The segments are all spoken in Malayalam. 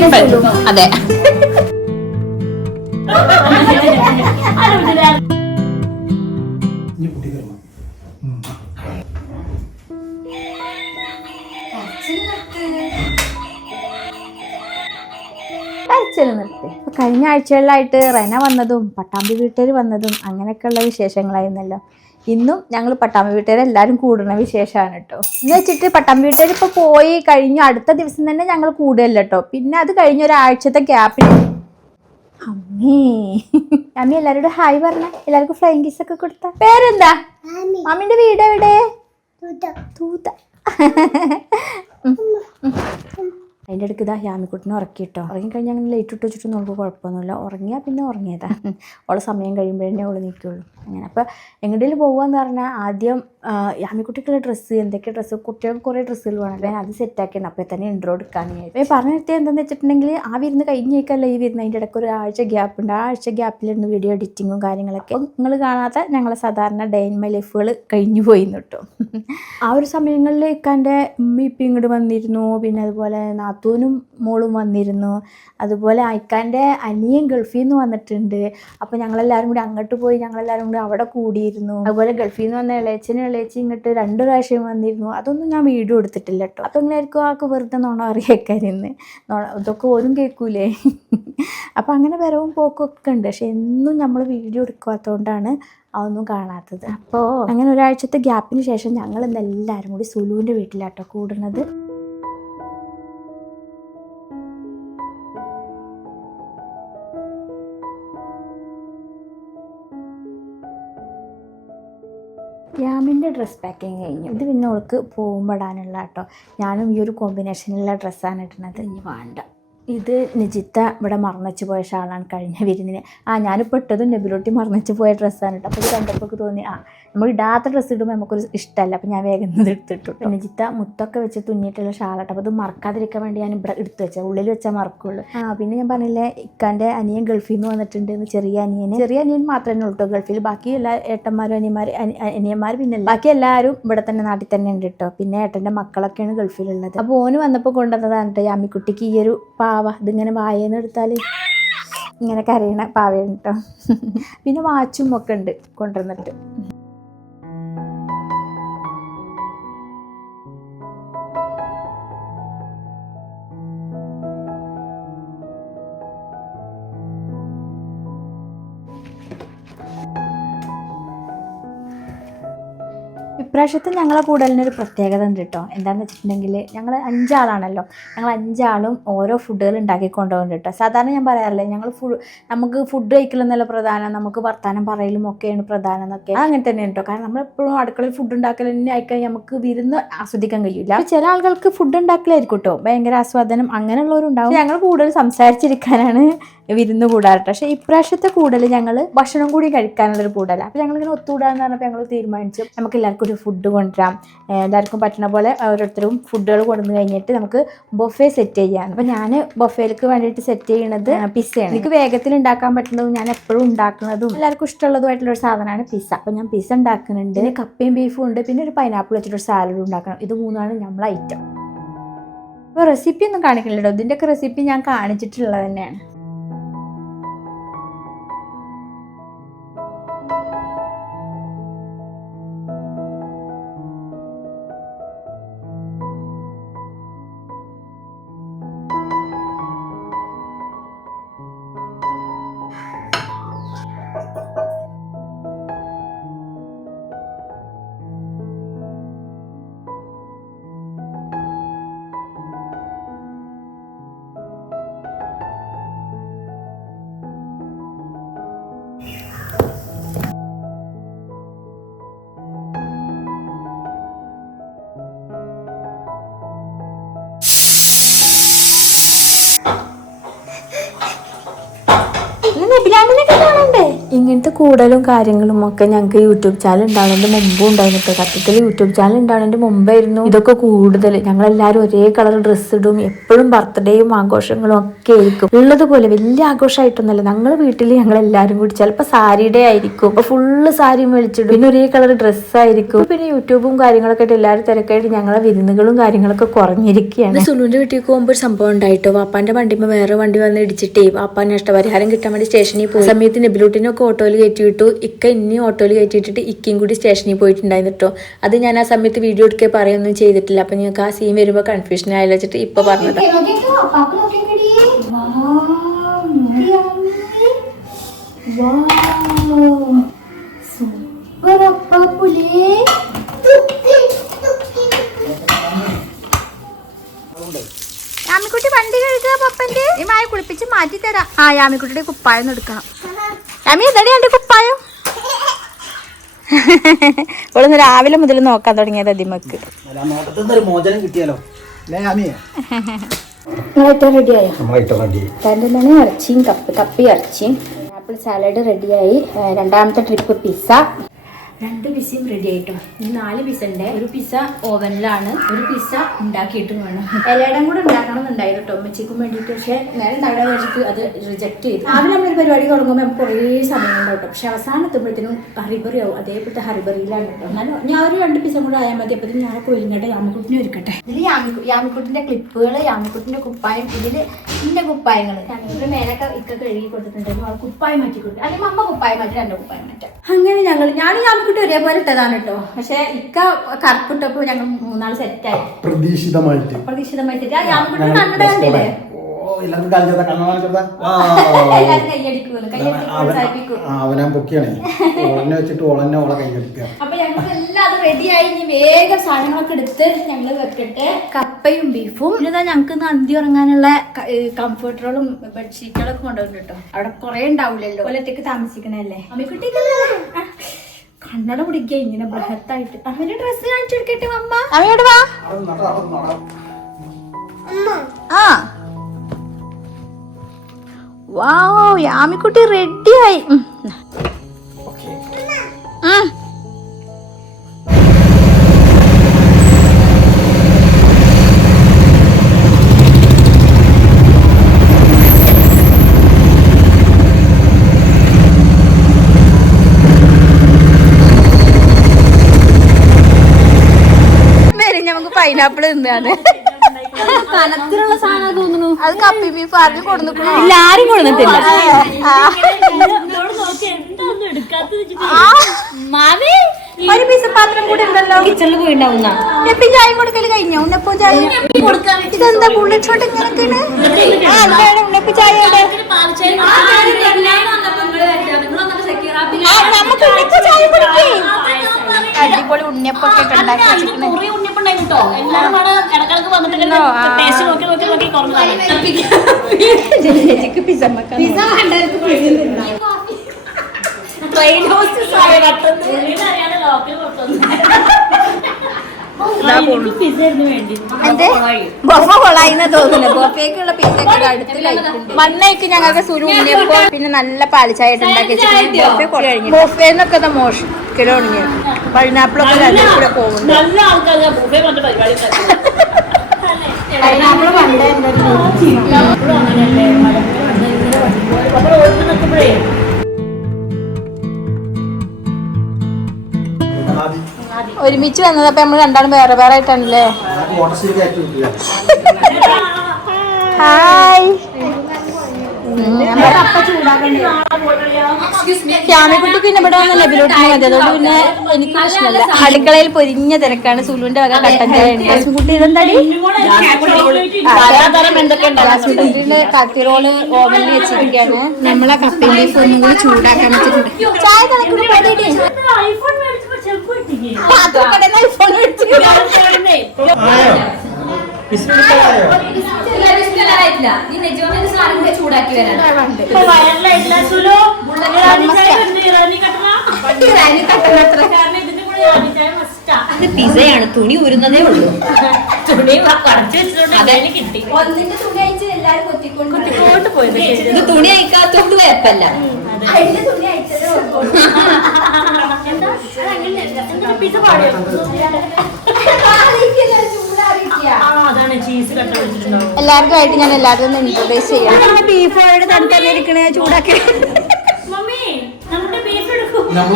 സിമ്പിൾ. അതെ. കഴിഞ്ഞ ആഴ്ചകളിലായിട്ട് റെന വന്നതും പട്ടാമ്പി വീട്ടുകാർ വന്നതും അങ്ങനെയൊക്കെയുള്ള വിശേഷങ്ങളായിരുന്നല്ലോ. ഇന്നും ഞങ്ങൾ പട്ടാമ്പി വീട്ടുകാർ എല്ലാവരും കൂടുന്ന വിശേഷമാണ് കേട്ടോ. എന്ന് വെച്ചിട്ട് പട്ടാമ്പി വീട്ടുകാർ ഇപ്പോൾ പോയി കഴിഞ്ഞു അടുത്ത ദിവസം തന്നെ ഞങ്ങൾ കൂടുകയല്ല കേട്ടോ. പിന്നെ അത് കഴിഞ്ഞ ഒരാഴ്ചത്തെ ഗ്യാപ്പിൽ അമ്മേ അമ്മി എല്ലാവരോടും ഹായ് പറഞ്ഞ, എല്ലാവർക്കും ഫ്ലൈങ് കിസ് ഒക്കെ കൊടുത്ത. പേരെന്താ? മമ്മിന്റെ വീട് എവിടെ? തൂത. അതിൻ്റെ ഇടയ്ക്ക് ഇതാ യാമിക്കുട്ടിനെ ഉറക്കിയിട്ടോ. ഉറങ്ങിക്കഴിഞ്ഞാൽ അങ്ങനെ ലേറ്റ് ഇട്ട് വെച്ചിട്ട് നമുക്ക് കുഴപ്പമൊന്നുമില്ല. ഉറങ്ങിയാൽ പിന്നെ ഉറങ്ങിയതാ. അവളെ സമയം കഴിയുമ്പോഴേ അവൾ നിൽക്കുള്ളൂ. അങ്ങനെ അപ്പോൾ എങ്ങോട്ടേലും പോകുകയെന്ന് പറഞ്ഞാൽ ആദ്യം യാമിക്കുട്ടിക്കുള്ള ഡ്രസ്സ്, എന്തൊക്കെ ഡ്രസ്സ്, കുട്ടികൾക്ക് കുറേ ഡ്രസ്സുകൾ വേണമല്ലോ, അത് സെറ്റാക്കണം. അപ്പോൾ തന്നെ ഇൻട്രോ എടുക്കാമെന്ന് വിചാരിച്ചു. പറഞ്ഞു നിർത്തിയത് എന്താണെന്ന് വെച്ചിട്ടുണ്ടെങ്കിൽ ആ വിരുന്ന് കഴിഞ്ഞേക്കല്ല ഈ വിരുന്ന്. അതിൻ്റെ ഇടയ്ക്ക് ഒരു ആഴ്ച ഗ്യാപ്പ് ഉണ്ട്. ആ ആഴ്ച ഗ്യാപ്പിലിരുന്ന് വീഡിയോ എഡിറ്റിങ്ങും കാര്യങ്ങളൊക്കെ നിങ്ങൾ കാണാത്ത ഞങ്ങളെ സാധാരണ ഡേ ഇൻ മൈ ലൈഫുകൾ കഴിഞ്ഞു പോയിന്ന് കേട്ടോ. ആ ഒരു സമയങ്ങളിൽ ഇക്കാൻ്റെ ഉമ്മ ഇപ്പം ഇങ്ങോട്ട് വന്നിരുന്നു. പിന്നെ അതുപോലെ നാത്തൂനും മോളും വന്നിരുന്നു. അതുപോലെ ഇക്കാൻ്റെ അനിയൻ ഗൾഫിൽ നിന്ന് വന്നിട്ടുണ്ട്. അപ്പോൾ ഞങ്ങളെല്ലാവരും കൂടി അങ്ങോട്ട് പോയി, ഞങ്ങളെല്ലാവരും കൂടി അവിടെ കൂടിയിരുന്നു. അതുപോലെ ഗൾഫിൽ നിന്ന് വന്ന ഇളയച്ചി ഇങ്ങോട്ട് 2 പ്രാവശ്യം വന്നിരുന്നു. അതൊന്നും ഞാൻ വീഡിയോ എടുത്തിട്ടില്ല കേട്ടോ. അപ്പോൾ ഇങ്ങനെയായിരിക്കും ആൾക്ക് വെറുതെ നോണ അറിയേക്കാരിന്ന്. ഇതൊക്കെ ഓരും കേൾക്കൂലേ. അപ്പോൾ അങ്ങനെ വരവും പോക്കൊക്കെ ഉണ്ട്. പക്ഷെ എന്നും നമ്മൾ വീഡിയോ എടുക്കാത്തതുകൊണ്ടാണ് അതൊന്നും കാണാത്തത്. അപ്പോൾ അങ്ങനെ ഒരാഴ്ചത്തെ ഗ്യാപ്പിന് ശേഷം ഞങ്ങൾ ഇന്ന് എല്ലാവരും കൂടി സുലുവിൻ്റെ വീട്ടിലാട്ടോ കൂടുന്നത്. യാമിൻ്റെ ഡ്രസ് പാക്കിങ് കഴിഞ്ഞു. ഇത് പിന്നെ അവൾക്ക് പോകുമ്പോഴാനുള്ള കേട്ടോ. ഞാനും ഈ ഒരു കോമ്പിനേഷനിലുള്ള ഡ്രസ്സാണ് ഇടുന്നത്. ഇനി വേണ്ട. ഇത് നിജിത്ത ഇവിടെ മറന്നുവെച്ച് പോയ ഷാളാണ് കഴിഞ്ഞ വിരുന്നിന്. ഞാനിപ്പോൾ ഇട്ടതും നെബിലോട്ടി മറന്നുവെച്ച് പോയ ഡ്രസ്സാണ് കേട്ടോ. അപ്പോൾ ഇത് കണ്ടപ്പോൾ തോന്നി നമ്മൾ ഇടാത്ത ഡ്രസ്സ് ഇടുമ്പോൾ നമുക്കൊരു ഇഷ്ടമല്ല. അപ്പോൾ ഞാൻ വേഗം ഇത് എടുത്തിട്ടു. നിജിത്ത മുത്തൊക്കെ വെച്ച് തുന്നിയിട്ടുള്ള ഷാളാട്ടോ. അപ്പോൾ ഇത് മറക്കാതിരിക്കാൻ വേണ്ടി ഞാൻ ഇവിടെ എടുത്ത് വെച്ചാൽ ഉള്ളിൽ വെച്ചാൽ മറക്കുള്ളൂ. പിന്നെ ഞാൻ പറഞ്ഞില്ലേ ഇക്കാൻ്റെ അനിയൻ ഗൾഫിൽ നിന്ന് വന്നിട്ടുണ്ട്. ചെറിയ അനിയൻ മാത്രമേ ഉള്ളൂ കേട്ടോ ഗൾഫിൽ. ബാക്കി എല്ലാ ഏട്ടന്മാരും അനിയന്മാർ പിന്നെ ബാക്കി എല്ലാവരും ഇവിടെ തന്നെ നാട്ടിൽ തന്നെ ഉണ്ട് കേട്ടോ. പിന്നെ ഏട്ടൻ്റെ മക്കളൊക്കെയാണ് ഗൾഫിലുള്ളത്. അപ്പോൾ ഓന് വന്നപ്പോൾ കൊണ്ടുവന്നതാണ് കേട്ടോ യാമിക്കുട്ടിക്ക് ഈ ഒരു പാവ. ഇതിങ്ങനെ വായേന്ന് എടുത്താൽ ഇങ്ങനെ കരയണ പാവയാണ് കേട്ടോ. പിന്നെ വാച്ചും ഒക്കെ ഉണ്ട് കൊണ്ടുവന്നിട്ട്. ഇപ്രാവശ്യത്തെ ഞങ്ങളെ കൂടലിനൊരു പ്രത്യേകത ഉണ്ട് കേട്ടോ. എന്താണെന്ന് വെച്ചിട്ടുണ്ടെങ്കിൽ ഞങ്ങൾ 5 ആളാണല്ലോ. ഞങ്ങൾ 5 ആളും ഓരോ ഫുഡുകൾ ഉണ്ടാക്കി കൊണ്ടുപോകുന്നുണ്ട് കേട്ടോ. സാധാരണ ഞാൻ പറയാറില്ലേ നമുക്ക് ഫുഡ് കഴിക്കലെന്നല്ല പ്രധാനം, നമുക്ക് വർത്താനം പറയലും ഒക്കെയാണ് പ്രധാനം എന്നൊക്കെ. അങ്ങനെ തന്നെ കേട്ടോ. കാരണം നമ്മളെപ്പോഴും അടുക്കളയിൽ ഫുഡ് ഉണ്ടാക്കൽ തന്നെ ആയിക്കഴിഞ്ഞാൽ നമുക്ക് വിരുന്ന് ആസ്വദിക്കാൻ കഴിയില്ല. ചില ആളുകൾക്ക് ഫുഡ് ഉണ്ടാക്കലായിരിക്കും കേട്ടോ ഭയങ്കര ആസ്വാദനം, അങ്ങനെയുള്ളവരുണ്ടാവും. ഞങ്ങൾ കൂടുതൽ സംസാരിച്ചിരിക്കാനാണ് വിരുന്ന് കൂടാറുണ്ട്. പക്ഷേ ഇപ്രാവശ്യത്തെ കൂടൽ ഞങ്ങൾ ഭക്ഷണം കൂടി കഴിക്കാനുള്ളൊരു കൂടലാണ്. അപ്പോൾ ഞങ്ങളിങ്ങനെ ഒത്തുകൂടാന്ന് പറഞ്ഞപ്പോൾ ഞങ്ങൾ തീരുമാനിച്ചു നമുക്ക് എല്ലാവർക്കും ഒരു ഫുഡ് കൊണ്ടുവരാം, എല്ലാവർക്കും പറ്റുന്ന പോലെ ഓരോരുത്തരും ഫുഡുകൾ കൊണ്ടുവന്ന് കഴിഞ്ഞിട്ട് നമുക്ക് ബൊഫേ സെറ്റ് ചെയ്യാം. അപ്പോൾ ഞാൻ ബൊഫേയിലേക്ക് വേണ്ടിയിട്ട് സെറ്റ് ചെയ്യുന്നത് പിസ്സയാണ്. എനിക്ക് വേഗത്തിൽ ഉണ്ടാക്കാൻ പറ്റുന്നതും ഞാൻ എപ്പോഴും ഉണ്ടാക്കുന്നതും എല്ലാവർക്കും ഇഷ്ടമുള്ളതുമായിട്ടുള്ളൊരു സാധനമാണ് പിസ്സ. അപ്പോൾ ഞാൻ പിസ്സ ഉണ്ടാക്കുന്നുണ്ട്. പിന്നെ കപ്പയും ബീഫും ഉണ്ട്. പിന്നെ ഒരു പൈനാപ്പിൾ വെച്ചിട്ടൊരു സാലഡ് ഉണ്ടാക്കണം. ഇത് 3ആണ് നമ്മളെ ഐറ്റം. അപ്പോൾ റെസിപ്പി ഒന്നും കാണിക്കണില്ലല്ലോ. ഇതിൻ്റെയൊക്കെ റെസിപ്പി ഞാൻ കാണിച്ചിട്ടുള്ളത് തന്നെയാണ്. ഇങ്ങനത്തെ കൂടലും കാര്യങ്ങളും ഒക്കെ ഞങ്ങൾക്ക് യൂട്യൂബ് ചാനൽ ഉണ്ടാവുന്നതിന്റെ മുമ്പും ഉണ്ടായിരുന്നു. സത്യത്തിൽ യൂട്യൂബ് ചാനൽ ഉണ്ടാവുന്നതിന്റെ മുമ്പായിരുന്നു ഇതൊക്കെ കൂടുതൽ. ഞങ്ങളെല്ലാവരും ഒരേ കളർ ഡ്രസ്സ് ഇടും, എപ്പോഴും ബർത്ത്ഡേയും ആഘോഷങ്ങളും ഒക്കെ ആയിരിക്കും. ഉള്ളതുപോലെ വലിയ ആഘോഷമായിട്ടൊന്നുമല്ല. ഞങ്ങൾ വീട്ടിൽ ഞങ്ങളെല്ലാവരും കൂടി ചിലപ്പോൾ സാരിയുടെ ആയിരിക്കും, അപ്പൊ ഫുള്ള് സാരി മേടിച്ചിടും, പിന്നെ ഒരേ കളർ ഡ്രസ്സായിരിക്കും. പിന്നെ യൂട്യൂബും കാര്യങ്ങളൊക്കെ ആയിട്ട് എല്ലാവരും തിരക്കായിട്ട് ഞങ്ങളെ വിരുന്നുകളും കാര്യങ്ങളൊക്കെ കുറഞ്ഞിരിക്കുകയാണ്. സുലുവിന്റെ വീട്ടിൽ പോകുമ്പോൾ ഒരു സംഭവം ഉണ്ടായിട്ടോ. വാപ്പാന്റെ വണ്ടിമ്മ വേറെ വണ്ടി വന്ന് ഇടിച്ചിട്ടേ വാപ്പാൻ നഷ്ടപരിഹാരം കിട്ടാൻ വേണ്ടി സ്റ്റേഷനിൽ പോയി സമയത്ത് നെബിലൂട്ടിനൊക്കെ ഓട്ടോയിൽ കയറ്റി വിട്ടു. ഇക്ക ഇനി ഓട്ടോയിൽ കയറ്റിയിട്ടിട്ട് ഇക്കയും കൂടി സ്റ്റേഷനിൽ പോയിട്ടുണ്ടായിരുന്നു കേട്ടോ. അത് ഞാൻ ആ സമയത്ത് വീഡിയോ എടുക്കുക പറയൊന്നും ചെയ്തിട്ടില്ല. അപ്പൊ നിങ്ങൾക്ക് ആ സീൻ വരുമ്പോൾ കൺഫ്യൂഷൻ ആയാലും വെച്ചിട്ട് ഇപ്പൊ പറഞ്ഞത്. യാമിക്കുട്ടി വണ്ടി കഴുകുക പപ്പന്റെ. ഈ മായ കുളിപ്പിച്ച് മാറ്റി തരാം. ആ യാമിക്കുട്ടിയുടെ കുപ്പായം എടുക്കണം. യാമി ഇതടി എന്റെ കുപ്പായം. ഇവളൊന്ന് രാവിലെ മുതൽ നോക്കാൻ തുടങ്ങിയത് അതിമക്ക്. റെഡിയായോ? ഇറച്ചിയും കപ്പി ഇറച്ചിയും ആപ്പിൾ സാലഡ് റെഡിയായി. രണ്ടാമത്തെ ട്രിപ്പ് പിസ്സ. 2 പിസ്സയും റെഡി ആയിട്ടോ. ഇനി 4 പിസ്സ ഉണ്ട്. ഒരു പിസ്സ ഓവനിലാണ്, ഒരു പിസ്സ ഉണ്ടാക്കിയിട്ടും വേണം. ഇലയിടം കൂടെ ഉണ്ടാക്കണം എന്നുണ്ടായിരുന്നു കേട്ടോ ഉമ്മച്ചിക്കും വേണ്ടിയിട്ട്. പക്ഷെ നേരെ തവിടെ വെച്ചിട്ട് അത് റിജക്ട് ചെയ്തു. രാവിലെ നമ്മളൊരു പരിപാടി തുടങ്ങുമ്പോൾ നമുക്ക് കുറേ സമയം ഉണ്ടാവും. പക്ഷെ അവസാനം എത്തുമ്പോഴത്തേനും ഹറിബറി ആവും. അതേപോലത്തെ ഹറിബറിയിലാണ് കേട്ടോ. എന്നാലും ഞാൻ ഒരു 2 പിസ്സ കൂടെ ആയാൽ മതി. അപ്പോഴത്തേക്കും ഞാൻ കൊല്ലിങ്ങട്ടെ യാമിക്കുട്ടിനെ ഒരുക്കട്ടെ. ഇതിൽ യാമിക്കുട്ടിന്റെ ക്ലിപ്പുകൾ, യാമിക്കുട്ടിന്റെ കുപ്പായം, ഇതിൽ ഇതിന്റെ കുപ്പായങ്ങൾ ഞങ്ങളുടെ മേലൊക്കെ ഇക്ക കഴുകി കൊടുത്തിട്ടുണ്ടായിരുന്നു. അവൾ കുപ്പായം മാറ്റി കൊടുത്തു. അല്ലെങ്കിൽ അമ്മ കുപ്പായം മാറ്റി 2 കുപ്പായം മാറ്റാം. അങ്ങനെ ഞാനും യാമിക്കുട്ടി ഒരേപോലെ ഇട്ടതാണ് കേട്ടോ. പക്ഷെ ഇക്ക കറുപ്പിട്ടപ്പോ ഞങ്ങൾ 3 സെറ്റായി. പ്രതീക്ഷിതമായിട്ട് യാമിക്കുട്ടി കണ്ണട കണ്ടില്ലേ? അപ്പൊ ഞങ്ങൾ എല്ലാം അത് റെഡിയായി. ഇനി വേഗം സാധനങ്ങളൊക്കെ എടുത്ത് ഞങ്ങള് വെക്കട്ടെ. കപ്പയും ബീഫും പിന്നെ ഞങ്ങക്ക് നന്ദി ഉറങ്ങാനുള്ള കംഫർട്ടറുകളും ബെഡ്ഷീറ്റുകളൊക്കെ കൊണ്ടുവന്നു കേട്ടോ. അവിടെ കുറെ ഉണ്ടാവില്ലല്ലോ, ഒലത്തേക്ക് താമസിക്കണല്ലേ. അമ്മിക്കുട്ടിക്ക് കണ്ണട പിടിക്കുക ഇങ്ങനെ ബൃഹത്തായിട്ട്. അവന്റെ ഡ്രസ്സ് കാണിച്ചു കൊടുക്കട്ടെ അമ്മ. അമ്മയോട് വാ. ആ വാവ്, യാമിക്കുട്ടി റെഡിയായി. നമുക്ക് പൈനാപ്പിൾ തിന്നാണ്. കനത്തിലുള്ള സാധനം തോന്നുന്നു. അത് കപ്പി ബീഫ് ആരും കൊടുത്തിട്ടില്ല. ആരും കൊടുത്തിട്ടില്ല. ഒരു പീസ് പാത്രം കൂടി ഉണ്ടല്ലോ. കിച്ചണിൽ പോയിണ്ടാവുന്ന ചായ കൊടുക്കല് കഴിഞ്ഞോ? ഉണ്ണപ്പോ ചായ ഇതെന്താ ബുള്ളറ്റ് ഷോട്ട് ഇങ്ങനെയൊക്കെയാണ്. ഉണ്ണപ്പ ചായ നമുക്ക് ഉണ്ണപ്പ ചായ കുടിക്കേ. അടിപൊളി ഉണ്ണിയപ്പൊക്കെ ഉണ്ടാക്കി മണ്ണയ്ക്ക് ഞങ്ങൾക്ക് സുരു ഉണ്ണിയപ്പോ പിന്നെ നല്ല പാലിച്ചായിട്ട് ഉണ്ടാക്കി വെച്ചിട്ട് ബൊഫേന്നൊക്കെ മോഷിക്കലോ തുടങ്ങി. പൈനാപ്പിളൊക്കെ കൂടെ പോകുന്നുണ്ട്. പൈനാപ്പിള് പണ്ടേ ഒരുമിച്ച് വന്നത്. അപ്പൊ നമ്മള് രണ്ടാളും വേറെ വേറെ ആയിട്ടാണല്ലേ. ഹായ്. യാമിക്കുട്ടിക്ക് പിന്നെ ഇവിടെ വന്ന നെബിലോട്ടിന് മതി. അതുകൊണ്ട് പിന്നെ എനിക്ക് പ്രശ്നമില്ല. അടുക്കളയിൽ പൊരിഞ്ഞ തിരക്കാണ്. സുലുവിന്റെ വക കട്ടൻ ചായ ഉണ്ട്. കുട്ടി ഇതെന്താടി? ജാസ്മിൻകുട്ടിന്റെ കത്തിറോള് ഓവനിൽ വെച്ചിരിക്കുകയാണ്. നമ്മളെ കപ്പയും ബീഫ് ഒന്നും കൂടി ചൂടാക്കാൻ വെച്ചിട്ടുണ്ട്. ചായ തിളക്കുന്ന ചൂടാക്കി പിസയാണ്. തുണി ഊരുന്നതേ ഉള്ളൂ. തുണി കിട്ടി. ഒന്നിന്റെ തുണി അയച്ച് എല്ലാരും കൊത്തിക്കൊണ്ട് പോയത്. ഇത് തുണി അയക്കാത്തോണ്ട് കുഴപ്പമില്ല. എല്ലാവർക്കും ആയിട്ട് ഞാൻ എല്ലാവരും ഇൻട്രൊഡ്യൂസ് ചെയ്യാം. ബീഫ് ഫ്രൈഡ് തന്നെ ഇരിക്കണേ ചൂടാക്കി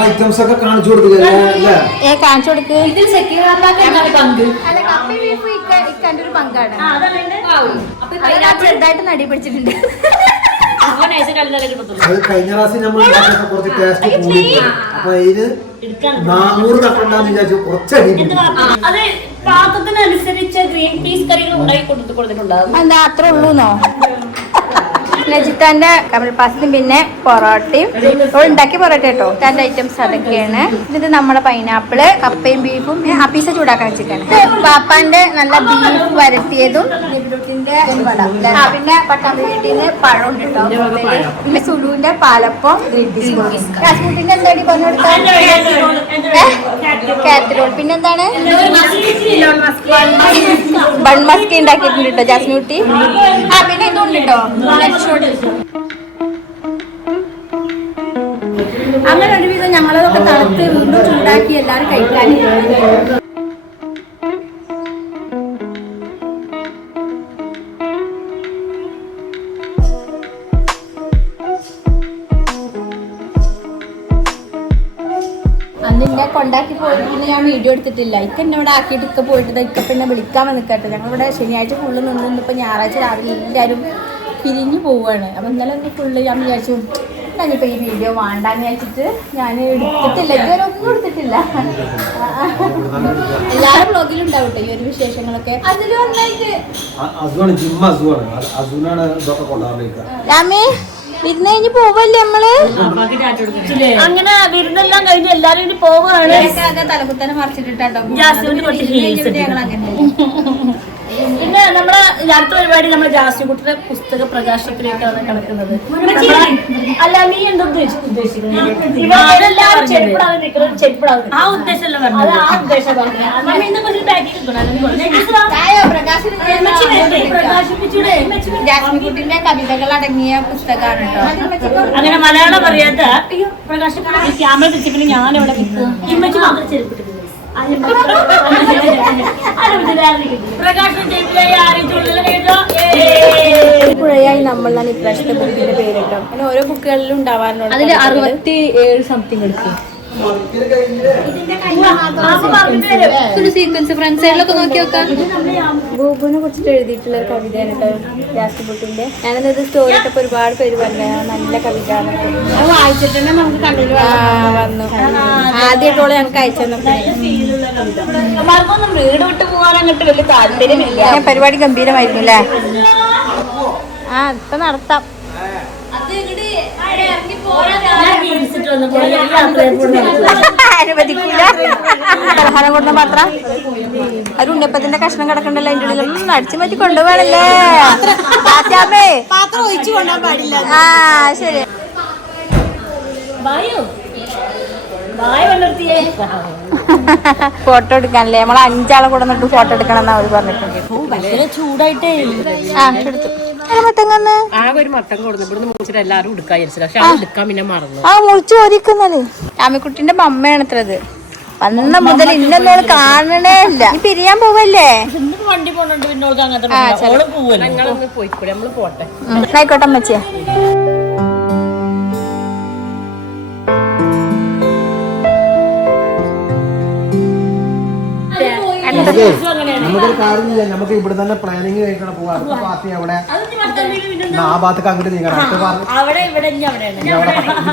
ഐറ്റംസ് ഒക്കെ കാണിച്ചു കൊടുക്കുക. കാണിച്ചു കൊടുക്ക്. ചെറുതായിട്ട് നടി പിടിച്ചിട്ടുണ്ട്. അത് കഴിഞ്ഞ പ്രാവശ്യം നമ്മൾ കുറച്ച് ടേസ്റ്റ് കൂടി, അപ്പൊ ഇതിന് 400 കപ്പുണ്ടാന്ന് വിചാരിച്ചു കുറച്ചധികം. പാത്രത്തിനനുസരിച്ച് ഗ്രീൻ പീസ് കറികൾ ഉണ്ടാക്കി കൊടുത്തിട്ടുണ്ടാകും. എന്താ അത്ര ഉള്ളൂന്നോ? ലജിത്താന്റെ കമൽപാസത്തും പിന്നെ പൊറോട്ടയും ഉണ്ടാക്കി പൊറോട്ട കേട്ടോ. രണ്ട് ഐറ്റംസ് അതൊക്കെയാണ്. ഇത് നമ്മുടെ പൈനാപ്പിള്, കപ്പയും ബീഫും, ആ പീസ ചൂടാക്കാൻ വെച്ചിട്ടാണ്. പാപ്പാന്റെ നല്ല ബീഫ് വരട്ടിയതും പിന്നെ പട്ടാമ്പീട്ടിന്ന് പഴം ഉണ്ട് കേട്ടോ. പിന്നെ സുലുവിന്റെ പാലപ്പം, കാശ്മീരിന്റെ എന്താടി പറഞ്ഞു കൊടുത്താൽ കാറ്ററോൾ. പിന്നെന്താണ് ബൺ മസ്കി ഉണ്ടാക്കിയിട്ടുണ്ട് കേട്ടോ ജാസ്മിൻകുട്ടി. പിന്നെ ഇതുണ്ട് കേട്ടോ. അങ്ങനെ ഒരുവിധം ഞങ്ങളതൊക്കെ തണുത്ത് വീണ്ടും ചൂടാക്കി എല്ലാവരും കഴിക്കാൻ. അന്ന് എന്നെ കൊണ്ടാക്കി പോയിട്ട് ഞാൻ വീഡിയോ എടുത്തിട്ടില്ല. ഇക്ക എന്നെ ഇവിടെ ആക്കിയിട്ട് ഇക്ക പോയിട്ട് ഇക്ക പിന്നെ വിളിക്കാൻ വന്നിക്കട്ടെ. ഞങ്ങളിവിടെ ശനിയാഴ്ച ഫുള്ള് നിന്നിപ്പോൾ ഞായറാഴ്ച രാവിലെ എല്ലാവരും പിരിഞ്ഞു പോവുകയാണ്. അപ്പം ഇന്നലെ ഒന്ന് ഫുള്ള് ഞാൻ വിചാരിച്ചു ഞാനിപ്പോൾ ഈ വീഡിയോ വേണ്ടാന്ന് വിചാരിച്ചിട്ട് ഞാൻ എടുത്തിട്ടില്ല. ഇതുവരെ ഒന്നും എടുത്തിട്ടില്ല. എല്ലാവരും ബ്ലോഗിലും ഉണ്ടാവട്ടെ ഈ ഒരു വിശേഷങ്ങളൊക്കെ. അതിൽ വന്നായിട്ട് രാമി വിരുന്ന് കഴിഞ്ഞ് പോവല്ലേ നമ്മള്? അങ്ങനെ വിരുന്നെല്ലാം കഴിഞ്ഞ് എല്ലാരും ഇനി പോവുകയാണ്. തലകുത്തനെ മറിച്ചിട്ടിട്ടോ. ഞങ്ങൾ അങ്ങനെ പിന്നെ നമ്മളെ അടുത്ത പരിപാടി നമ്മുടെ ജാസ്മിൻകുട്ടിയുടെ പുസ്തക പ്രകാശനത്തിലേക്കാണ് കിടക്കുന്നത്. അല്ല നീ എന്താ ഉദ്ദേശിക്കുന്നത്? ആ ഉദ്ദേശമല്ല പറഞ്ഞത്. ആ ഉദ്ദേശം ജാസ്മിൻകുട്ടിന്റെ കവിതകൾ അടങ്ങിയ പുസ്തകമാണ് കേട്ടോ. അങ്ങനെ മലയാളം പറയാത്ത പ്രകാശനം ക്യാമറ തെച്ചിപ്പിന് ഞാനവിടെ ഇമ്മച്ചി മാത്രം ചെരുപ്പിട്ടിട്ടുണ്ട്. പുഴയായി നമ്മളാണ് ഇപ്രാവശ്യത്തെ ബുക്കിന്റെ പേര് കേട്ടോ. അങ്ങനെ ഓരോ ബുക്കുകളിലും ഉണ്ടാവാറുണ്ട്. അതിൽ 67 സംതിങ് എടുക്കും. സീക്വൻസ് ഫ്രണ്ട് സൈഡിലൊക്കെ നോക്കി നോക്കാം. ഗോപുവിനെ കുറിച്ചിട്ട് എഴുതിയിട്ടുള്ള ഒരു കവിതയാണ് കേട്ടോ ജാസ്മിൻകുട്ടിന്റെ. ഞാനത് സ്റ്റോറി ഇട്ടപ്പോൾ ഒരുപാട് പേര് പറഞ്ഞു നല്ല കവിത വായിച്ചിട്ട് തന്നെ നമുക്ക് കണ്ടിട്ട് വന്നു. ആദ്യമായിട്ടോളം ഞങ്ങൾക്ക് അയച്ചു. വീട് വിട്ട് പോകാൻ അങ്ങോട്ട് വലിയ താല്പര്യമില്ല. പരിപാടി ഗംഭീരമായിരുന്നു അല്ലേ? ആ ഇപ്പൊ നടത്താം. അനുവദിക്കൂല. പലഹാരം കൊടുന്ന മാത്രം ഒരു ഉണ്ണിയപ്പത്തിന്റെ കഷ്ണം കിടക്കണ്ടല്ലോ അതിന്റെ ഉള്ളിൽ അടിച്ചു മാറ്റി കൊണ്ടുപോകണല്ലേ? പാത്രം ഒഴിച്ചു കൊണ്ടാൻ പാടില്ല. ആ ശരി. ഫോട്ടോ എടുക്കാനല്ലേ? നമ്മളെ 5 കൂടെ നിന്നിട്ട് ഫോട്ടോ എടുക്കണം എന്നാ അവര് പറഞ്ഞിട്ടുണ്ട്. ചൂടായിട്ടേ എടുത്തു. ആകെ ഒരു മട്ടൻ കൊടുത്തു. ഇവിടുന്ന് മുറിച്ചിട്ട് എല്ലാരും എടുക്കാൻ പക്ഷെ എടുക്കാൻ പിന്നെ മറന്നു. ആ മുറിച്ച് ഓരിക്കുന്നല്ലേ? രാമിക്കുട്ടിന്റെ മമ്മയാണത്രത്. വന്ന മുതൽ ഇന്നോട് കാണണേ ഇല്ല. നീ പിരിയാൻ പോവല്ലേ? വണ്ടി പോണുണ്ട് പിന്നെ അങ്ങനത്തെ പോയിക്കൂടെ? നമ്മള് പോട്ടെ. ആയിക്കോട്ടെ അമ്മച്ചേ. നമുക്കൊരു കാര്യമില്ല, നമുക്ക് ഇവിടെ തന്നെ പ്ലാനിങ് കഴിക്കണം. പോവാ അടുത്ത പാർട്ടി അവിടെ ആ ഭാഗത്തേക്ക് അങ്ങോട്ട് നീങ്ങണം. അവിടെ ഇവിടെ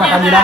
പട്ടാഞ്ചിറ